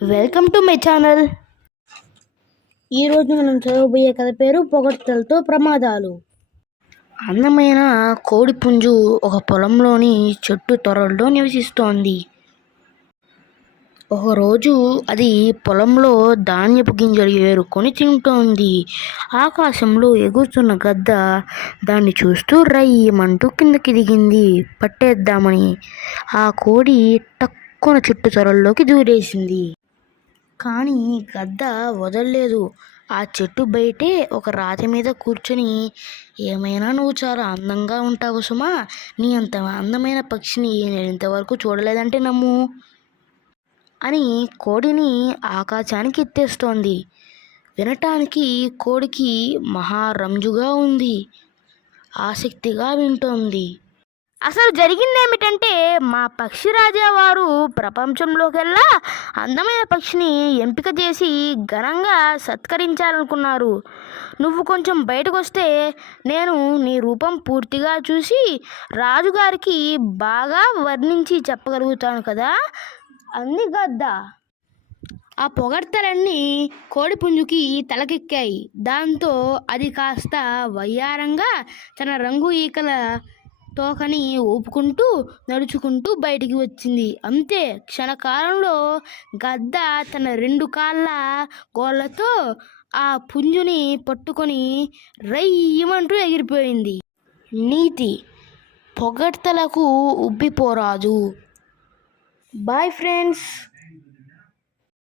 Welcome to my channel. ఈరోజు మనం చదవబోయే కథ పేరు పొగడ్తలతో ప్రమాదాలు. అందమైన కోడిపుంజు ఒక పొలంలోని చెట్టు తొర్రల్లో నివసిస్తోంది. ఒకరోజు అది పొలంలో ధాన్యపు గింజలు ఏరుకొని తింటోంది. ఆకాశంలో ఎగురుతున్న గద్ద దాన్ని చూస్తూ రయ్యమంటూ కిందకి దిగింది పట్టేద్దామని. ఆ కోడి టక్కున చెట్టు తొర్రల్లోకి దూరేసింది. కానీ గద్ద వదల్లేదు. ఆ చెట్టు బయటే ఒక రాతి మీద కూర్చొని, ఏమైనా నువ్వు చాలా అందంగా ఉంటావు సుమా, నీ అంత అందమైన పక్షిని నేను ఇంతవరకు చూడలేదంటే నమ్ము అని కోడిని ఆకాశానికి ఎత్తేస్తోంది. వినటానికి కోడికి మహా రంజుగా ఉంది. ఆసక్తిగా వింటోంది. అసలు జరిగిందేమిటంటే, మా పక్షిరాజా వారు ప్రపంచంలోకెల్లా అందమైన పక్షిని ఎంపిక చేసి ఘనంగా సత్కరించాలనుకున్నారు. నువ్వు కొంచెం బయటకు వస్తే నేను నీ రూపం పూర్తిగా చూసి రాజుగారికి బాగా వర్ణించి చెప్పగలుగుతాను కదా అంది గద్ద. ఆ పొగడ్తలన్నీ కోడిపుంజుకి తలకెక్కాయి. దాంతో అది కాస్త వయ్యారంగా తన రంగు ఈకల తోకని ఊపుకుంటూ నడుచుకుంటూ బయటికి వచ్చింది. అంతే, క్షణకాలంలో గద్ద తన 2 కాళ్ళ గోళ్లతో ఆ పుంజుని పట్టుకొని రయ్యమంటూ ఎగిరిపోయింది. నీతి: పొగడ్తలకు ఉబ్బిపోరాదు. Bye friends.